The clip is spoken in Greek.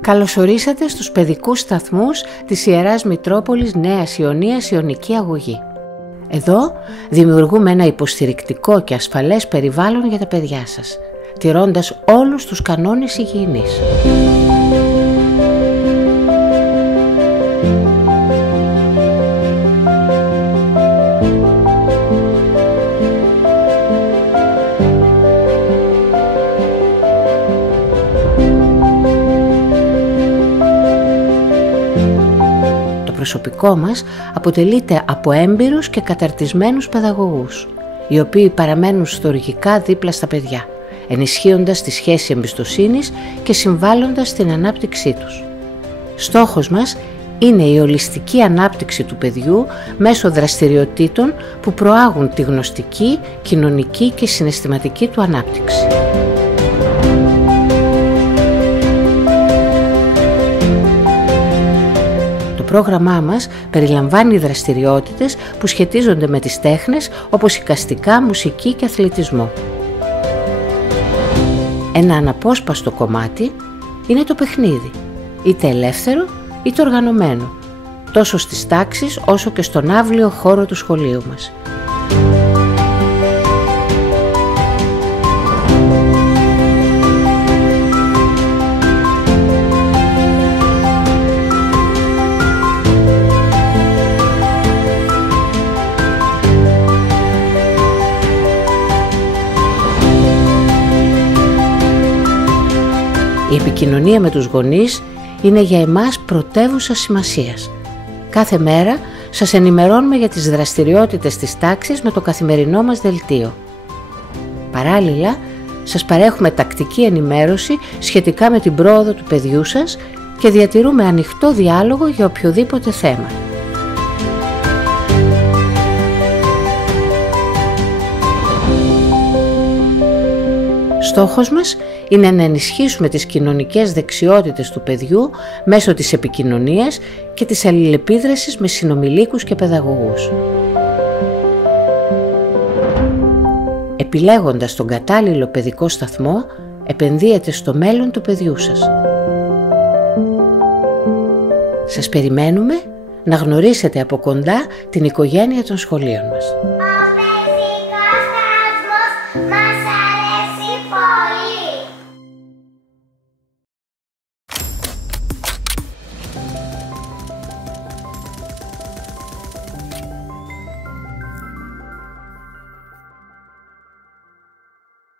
Καλωσορίσατε στους παιδικούς σταθμούς της Ιεράς Μητρόπολης Νέας Ιωνίας Ιωνική Αγωγή. Εδώ δημιουργούμε ένα υποστηρικτικό και ασφαλές περιβάλλον για τα παιδιά σας, τηρώντας όλους τους κανόνες υγιεινής. Το προσωπικό μας αποτελείται από έμπειρους και καταρτισμένους παιδαγωγούς, οι οποίοι παραμένουν στοργικά δίπλα στα παιδιά, ενισχύοντας τη σχέση εμπιστοσύνης και συμβάλλοντας στην ανάπτυξή τους. Στόχος μας είναι η ολιστική ανάπτυξη του παιδιού μέσω δραστηριοτήτων που προάγουν τη γνωστική, κοινωνική και συναισθηματική του ανάπτυξη. Το πρόγραμμά μας περιλαμβάνει δραστηριότητες που σχετίζονται με τις τέχνες όπως εικαστικά, μουσική και αθλητισμό. Ένα αναπόσπαστο κομμάτι είναι το παιχνίδι, είτε ελεύθερο είτε οργανωμένο, τόσο στις τάξεις όσο και στον αύλιο χώρο του σχολείου μας. Η επικοινωνία με τους γονείς είναι για εμάς πρωτεύουσα σημασίας. Κάθε μέρα σας ενημερώνουμε για τις δραστηριότητες της τάξης με το καθημερινό μας δελτίο. Παράλληλα, σας παρέχουμε τακτική ενημέρωση σχετικά με την πρόοδο του παιδιού σας και διατηρούμε ανοιχτό διάλογο για οποιοδήποτε θέμα. Στόχος μας είναι να ενισχύσουμε τις κοινωνικές δεξιότητες του παιδιού μέσω της επικοινωνίας και της αλληλεπίδρασης με συνομιλίκους και παιδαγωγούς. Επιλέγοντας τον κατάλληλο παιδικό σταθμό, επενδύετε στο μέλλον του παιδιού σας. Σας περιμένουμε να γνωρίσετε από κοντά την οικογένεια των σχολείων μας.